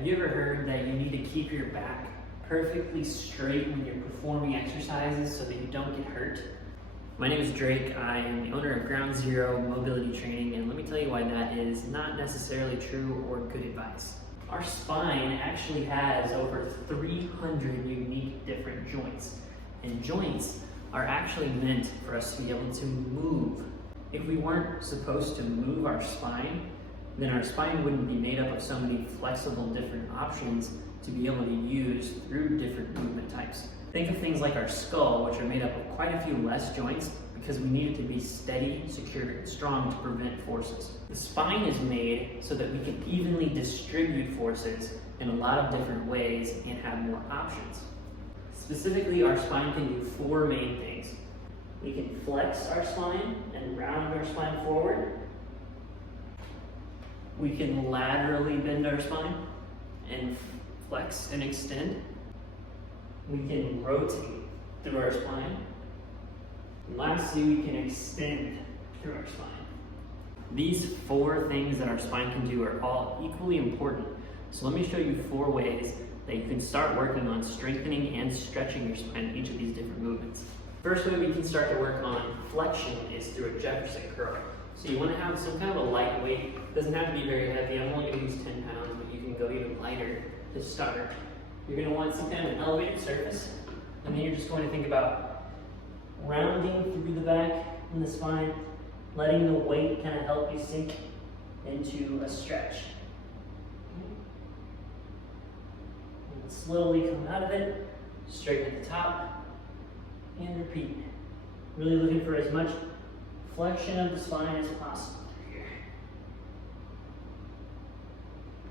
Have you ever heard that you need to keep your back perfectly straight when you're performing exercises so that you don't get hurt? My name is Drake. I am the owner of Ground Zero Mobility Training, and let me tell you why that is not necessarily true or good advice. Our spine actually has over 300 unique different joints, and joints are actually meant for us to be able to move. If we weren't supposed to move our spine, then our spine wouldn't be made up of so many flexible different options to be able to use through different movement types. Think of things like our skull, which are made up of quite a few less joints because we need it to be steady, secure, and strong to prevent forces. The spine is made so that we can evenly distribute forces in a lot of different ways and have more options. Specifically, our spine can do four main things. We can flex our spine and round our spine forward. We can laterally bend our spine and flex and extend. We can rotate through our spine. And lastly, we can extend through our spine. These four things that our spine can do are all equally important. So let me show you four ways that you can start working on strengthening and stretching your spine in each of these different movements. First way we can start to work on flexion is through a Jefferson curl. So you want to have some kind of a light weight. It doesn't have to be very heavy. I'm only going to use 10 pounds, but you can go even lighter to start. You're going to want some kind of an elevated surface, and then you're just going to think about rounding through the back and the spine, letting the weight kind of help you sink into a stretch. And slowly come out of it, straighten at the top, and repeat. Really looking for as much flexion of the spine as possible through here.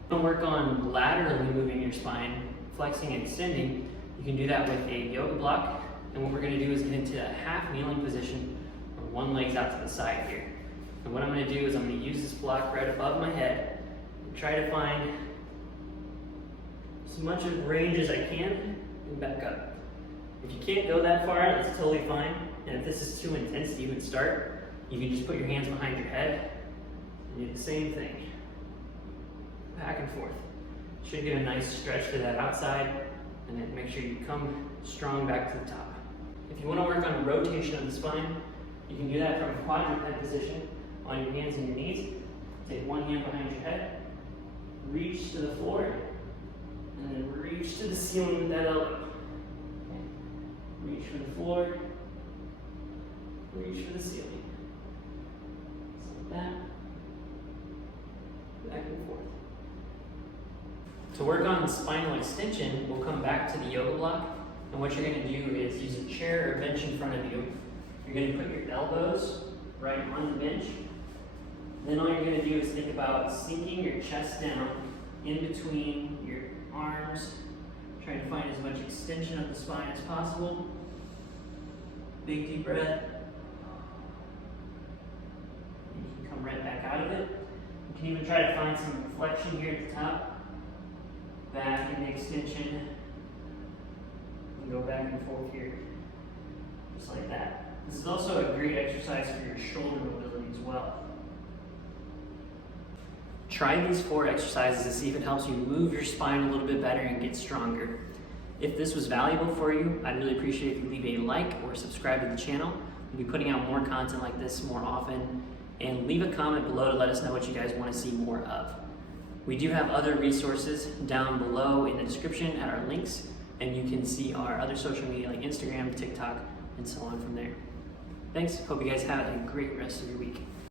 Don't work on laterally moving your spine, flexing and extending. You can do that with a yoga block, and what we're going to do is get into a half kneeling position where one leg's out to the side here. And what I'm going to do is I'm going to use this block right above my head and try to find as much of range as I can and back up. If you can't go that far, that's totally fine. And if this is too intense that you would start, you can just put your hands behind your head and do the same thing. Back and forth. Should get a nice stretch to that outside, and then make sure you come strong back to the top. If you want to work on rotation of the spine, you can do that from a quadruped position on your hands and your knees. Take one hand behind your head, reach to the floor, and then reach to the ceiling with that elbow. Okay. Reach for the floor, reach for the ceiling. That, back and forth. To work on spinal extension, we'll come back to the yoga block, and what you're going to do is use a chair or bench in front of you. You're going to put your elbows right on the bench. Then all you're going to do is think about sinking your chest down in between your arms, trying to find as much extension of the spine as possible. Big deep breath. Right back out of it. You can even try to find some flexion here at the top. Back in the extension. And go back and forth here. Just like that. This is also a great exercise for your shoulder mobility as well. Try these four exercises to see if it helps you move your spine a little bit better and get stronger. If this was valuable for you, I'd really appreciate if you leave a like or subscribe to the channel. We'll be putting out more content like this more often. And leave a comment below to let us know what you guys want to see more of. We do have other resources down below in the description at our links, and you can see our other social media like Instagram, TikTok, and so on from there. Thanks. Hope you guys have a great rest of your week.